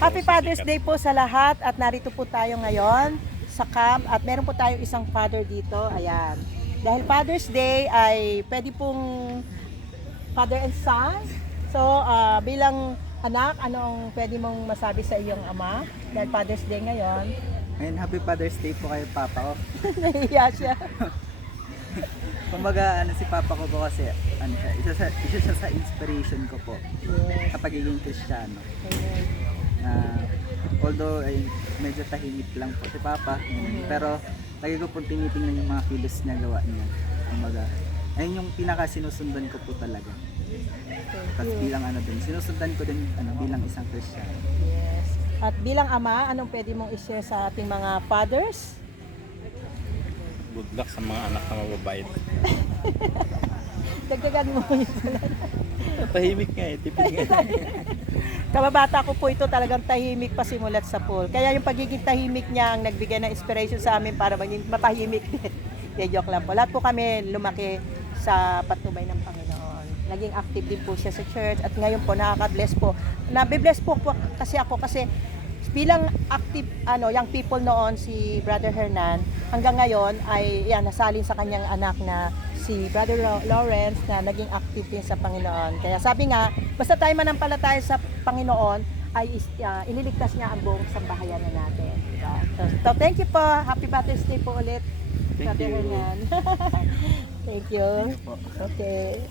Happy Father's Day po sa lahat at narito po tayo ngayon sa camp at meron po tayong isang father dito. Ayan. Dahil Father's Day ay pwede pong father and son. So, bilang anak, anong pwede mong masabi sa iyong ama? Dahil Father's Day ngayon. Ayun, happy Father's Day po kayo, Papa ko. Nahiya siya. Kumbaga, si Papa ko po kasi, siya, isa siya sa inspiration ko po Yes. sa pagiging Kristiyano. Amen. Although ay medyo tahimik lang po si Papa, pero lagi ko pong tinitingnan yung mga kilos niya, gawa niya. Kumbaga, ayun yung pinaka sinusundan ko po talaga. Tapos bilang sinusundan ko din bilang isang Kristiyano. Yes. At bilang ama, anong pwede mong i-share sa ating mga fathers? Good luck sa mga anak na mababait. Dagdagan mo yun. Tahimik nga eh, tipid nga. Kababata ko po ito talagang tahimik pa simulat sa pool. Kaya yung pagiging tahimik niya ang nagbigay ng inspiration sa amin para maging matahimik din. De, joke lang po. Lahat po kami lumaki sa patnubay ng Panginoon. Naging active din po siya sa church at ngayon po nakaka-bless po. Nabibless po kasi ako kasi bilang active young people noon si Brother Hernan hanggang ngayon ay nasalin sa kanyang anak na si Brother Lawrence na naging active din sa Panginoon. Kaya sabi nga, basta tayo manampalataya sa Panginoon ay iniligtas niya ang buong sambahayan na natin. Diba? So thank you po. Happy Father's Day po ulit. Thank Brother you. Hernan. Thank you. Thank you po. Okay.